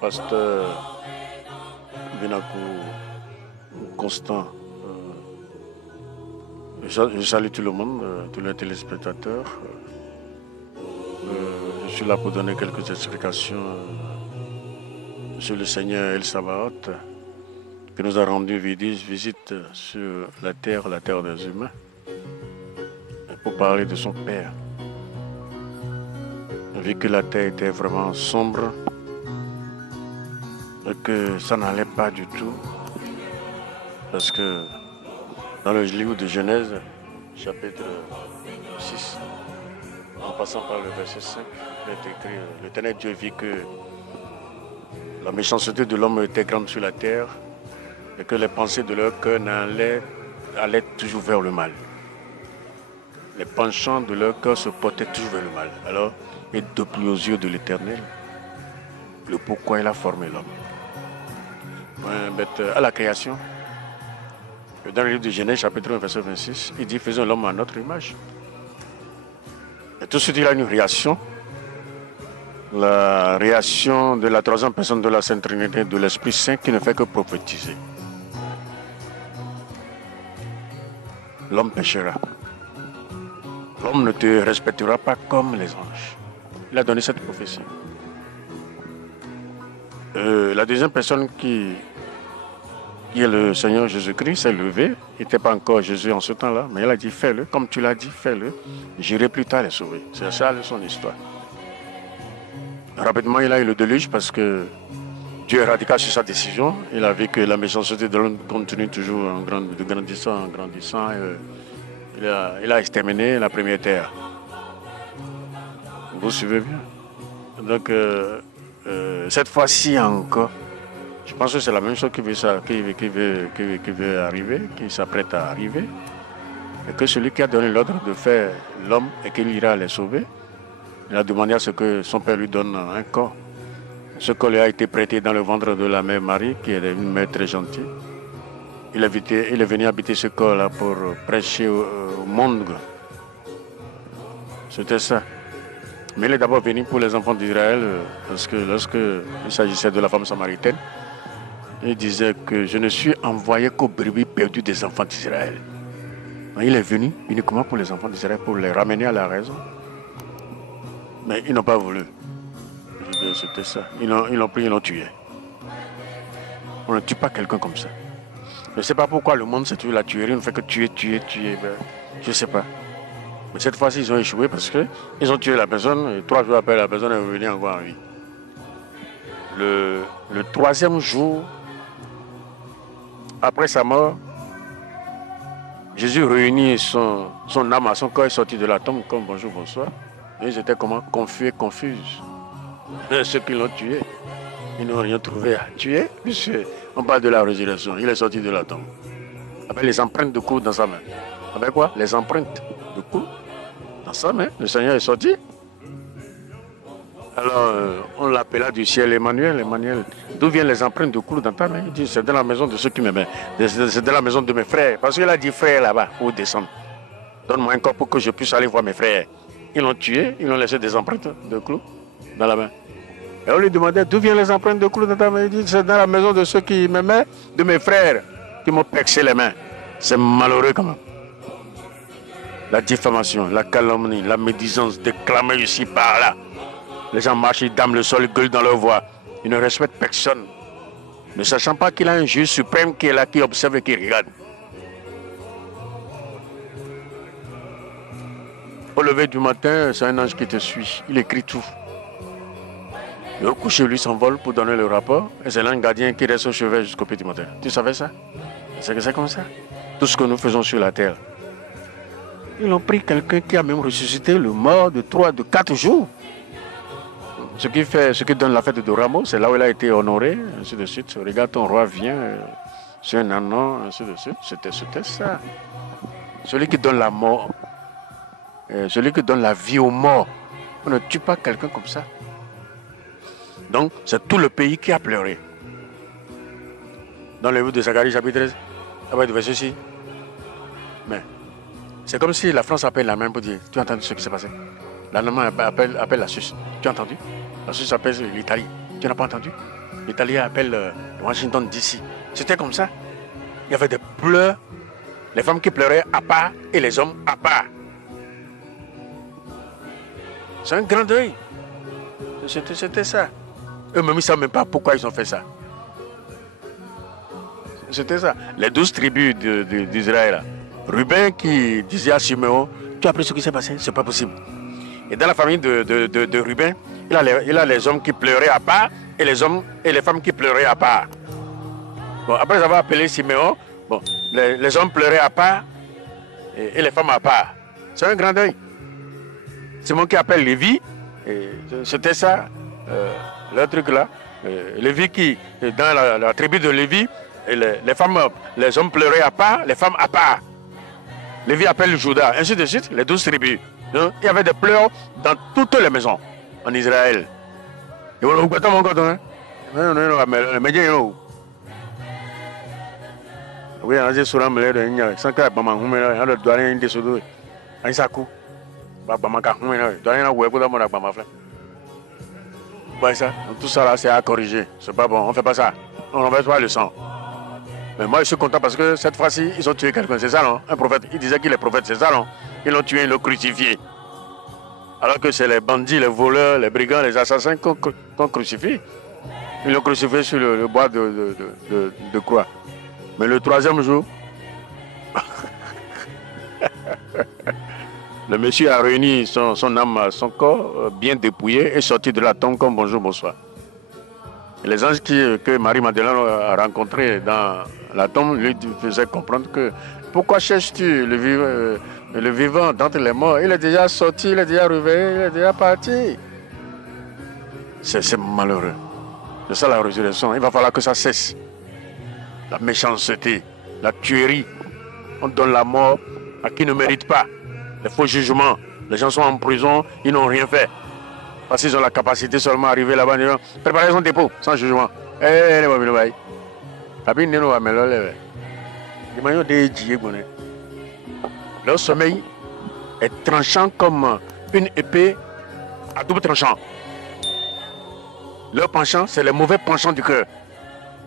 pasteur Benakou Constant. Je salue tout le monde, tous les téléspectateurs. Je suis là pour donner quelques explications sur le Seigneur El Sabaoth qui nous a rendu visite sur la terre des humains, pour parler de son Père. Vu que la terre était vraiment sombre et que ça n'allait pas du tout, parce que dans le livre de Genèse, chapitre 6, en passant par le verset 5, il est écrit « L'Éternel Dieu vit que la méchanceté de l'homme était grande sur la terre et que les pensées de leur cœur allaient toujours vers le mal. Les penchants de leur cœur se portaient toujours vers le mal. Alors, il déplut aux yeux de l'Éternel le pourquoi il a formé l'homme. À la création, dans le livre de Genèse, chapitre 1, verset 26, il dit « Faisons l'homme à notre image ». Et tout de suite, il a une réaction. La réaction de la troisième personne de la Sainte Trinité, de l'Esprit Saint, qui ne fait que prophétiser. L'homme péchera. L'homme ne te respectera pas comme les anges. Il a donné cette prophétie. La deuxième personne qui est le Seigneur Jésus-Christ s'est levé. Il n'était pas encore Jésus en ce temps-là, mais il a dit fais-le. Comme tu l'as dit, fais-le. J'irai plus tard les sauver. C'est ça son histoire. Rapidement, il a eu le déluge parce que Dieu est radical sur sa décision. Il a vu que la méchanceté de l'homme continue toujours de grandissant. Il a exterminé la première terre. Vous suivez bien. Donc, cette fois-ci encore, je pense que c'est la même chose qui veut arriver, qui s'apprête à arriver. Et que celui qui a donné l'ordre de faire l'homme et qu'il ira les sauver, il a demandé à ce que son père lui donne un corps. Ce corps lui a été prêté dans le ventre de la mère Marie, qui est une mère très gentille. Il est venu habiter ce corps-là pour prêcher au monde. C'était ça. Mais il est d'abord venu pour les enfants d'Israël, parce que lorsque il s'agissait de la femme samaritaine, il disait que je ne suis envoyé qu'aux brebis perdues des enfants d'Israël. Il est venu uniquement pour les enfants d'Israël, pour les ramener à la raison. Mais ils n'ont pas voulu. C'était ça. Ils l'ont pris, ils l'ont tué. On ne tue pas quelqu'un comme ça. Je ne sais pas pourquoi le monde s'est tué la tuerie, on ne fait que tuer. Ben, je ne sais pas. Mais cette fois-ci, ils ont échoué parce qu'ils ont tué la personne et 3 jours après, la personne est revenue encore en vie. Le troisième jour, après sa mort, Jésus réunit son âme à son corps, est sorti de la tombe comme bonjour, bonsoir. Et ils étaient comment? Confus et confuses. Ceux qui l'ont tué, ils n'ont rien trouvé à tuer, puisqu'on parle de la résurrection. Il est sorti de la tombe. Avec les empreintes de coups dans sa main. Avec quoi? Les empreintes de coups dans sa main. Le Seigneur est sorti. Alors, on l'appela du ciel Emmanuel. Emmanuel, d'où viennent les empreintes de coups dans ta main? Il dit, c'est de la maison de ceux qui m'aiment. C'est de la maison de mes frères. Parce qu'il a dit frère là-bas, pour descendre. Donne-moi un corps pour que je puisse aller voir mes frères. Ils l'ont tué, ils l'ont laissé des empreintes de clous dans la main. Et on lui demandait d'où viennent les empreintes de clous dans ta main. Il dit, c'est dans la maison de ceux qui m'aimaient, de mes frères, qui m'ont percé les mains. C'est malheureux quand même. La diffamation, la calomnie, la médisance, déclamer ici par là. Les gens marchent, ils dament le sol, ils gueulent dans leur voix. Ils ne respectent personne. Ne sachant pas qu'il a un juge suprême qui est là, qui observe et qui regarde. Au lever du matin, c'est un ange qui te suit. Il écrit tout. Et au coucher, lui s'envole pour donner le rapport. Et c'est l'ange gardien qui reste au chevet jusqu'au petit matin. Tu savais ça? C'est comme ça. Tout ce que nous faisons sur la terre. Ils ont pris quelqu'un qui a même ressuscité le mort de 4 jours. Ce qui donne la fête de Ramos, c'est là où il a été honoré, ainsi de suite. Regarde, ton roi vient, c'est un anon, ainsi de suite. C'était ça. Celui qui donne la mort, celui qui donne la vie aux morts. On ne tue pas quelqu'un comme ça. Donc, c'est tout le pays qui a pleuré. Dans le livre de Zacharie, chapitre 13, après du verset 6. Mais c'est comme si la France appelle l'Allemagne pour dire, tu as entendu ce qui s'est passé? L'Allemagne appelle la Suisse. Tu as entendu? La Suisse appelle l'Italie. Tu n'as pas entendu? l'Italie appelle Washington DC. C'était comme ça. Il y avait des pleurs, les femmes qui pleuraient à part et les hommes à part. C'est un grand deuil. C'était ça. Eux-mêmes, ils ne savent même pas pourquoi ils ont fait ça. C'était ça. Les 12 tribus d'Israël. Ruben qui disait à Siméon, tu as appris ce qui s'est passé? C'est pas possible. Et dans la famille de Ruben, il a les hommes qui pleuraient à part et les femmes qui pleuraient à part. Bon, après avoir appelé Siméon, bon, les hommes pleuraient à part et les femmes à part. C'est un grand deuil. Simon qui appelle Lévi, c'était ça, le truc là. Lévi qui, dans la tribu de Lévi, et les hommes pleuraient à part, les femmes à part. Lévi appelle Judas, ainsi de suite, les 12 tribus. Donc, il y avait des pleurs dans toutes les maisons en Israël. Et voilà, vous mon coton, hein? Oui, on a dit sur un mêlé de Nya, sans que maman humé, on doit rien décider. Un sakou, maman humé, doit rien avoir pour la maman frère. Ouais, ça, tout ça là, c'est à corriger. C'est pas bon, on fait pas ça. On renverse pas le sang. Mais moi, je suis content parce que cette fois-ci, ils ont tué quelqu'un, c'est ça, non? Un prophète. Il disait qu'il est prophète, c'est ça, non? Ils l'ont tué, ils l'ont crucifié. Alors que c'est les bandits, les voleurs, les brigands, les assassins qu'on crucifie. Ils l'ont crucifié sur le bois de croix. Mais le troisième jour, le monsieur a réuni son âme, son corps, bien dépouillé, et sorti de la tombe comme bonjour, bonsoir. Et les anges que Marie-Madeleine a rencontrés dans la tombe lui faisaient comprendre que pourquoi cherches-tu le vivant d'entre les morts? Il est déjà sorti, il est déjà réveillé, il est déjà parti. C'est malheureux. C'est ça la résurrection. Il va falloir que ça cesse. La méchanceté, la tuerie. On donne la mort à qui ne mérite pas. Les faux jugements. Les gens sont en prison, ils n'ont rien fait. Parce qu'ils ont la capacité seulement d'arriver là-bas, préparer son dépôt, sans jugement. Leur sommeil est tranchant comme une épée à double tranchant. Leur penchant, c'est les mauvais penchants du cœur.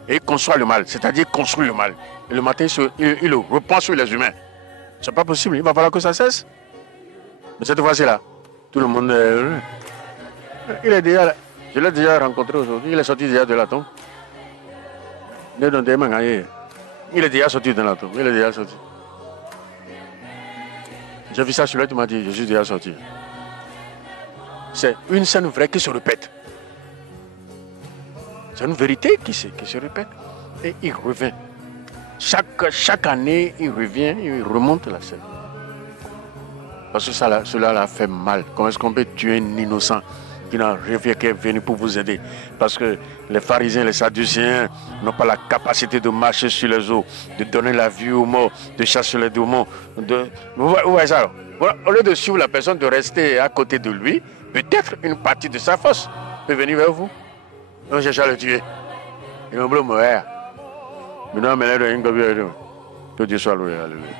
Et ils conçoivent le mal, c'est-à-dire construisent le mal. Et le matin, ils le repensent sur les humains. C'est pas possible, il va falloir que ça cesse. Mais cette fois-ci là, tout le monde... il est déjà là. Je l'ai déjà rencontré aujourd'hui, il est sorti déjà de la tombe. Il est déjà sorti de la tombe, il est déjà sorti. J'ai vu ça sur lui, tu m'as dit, je suis déjà sorti. C'est une scène vraie qui se répète. C'est une vérité qui se répète. Et il revient. Chaque année, il revient, il remonte la scène. Parce que cela l'a fait mal. Comment est-ce qu'on peut tuer un innocent qui est venu pour vous aider? Parce que les pharisiens, les sadducéens n'ont pas la capacité de marcher sur les eaux, de donner la vie aux morts, de chasser les démons. Vous voyez ça? Voilà. Au lieu de suivre la personne, de rester à côté de lui, peut-être une partie de sa force peut venir vers vous. On cherche à le tuer. Il est un bleu mourir. Maintenant, que Dieu soit loué. Alléluia.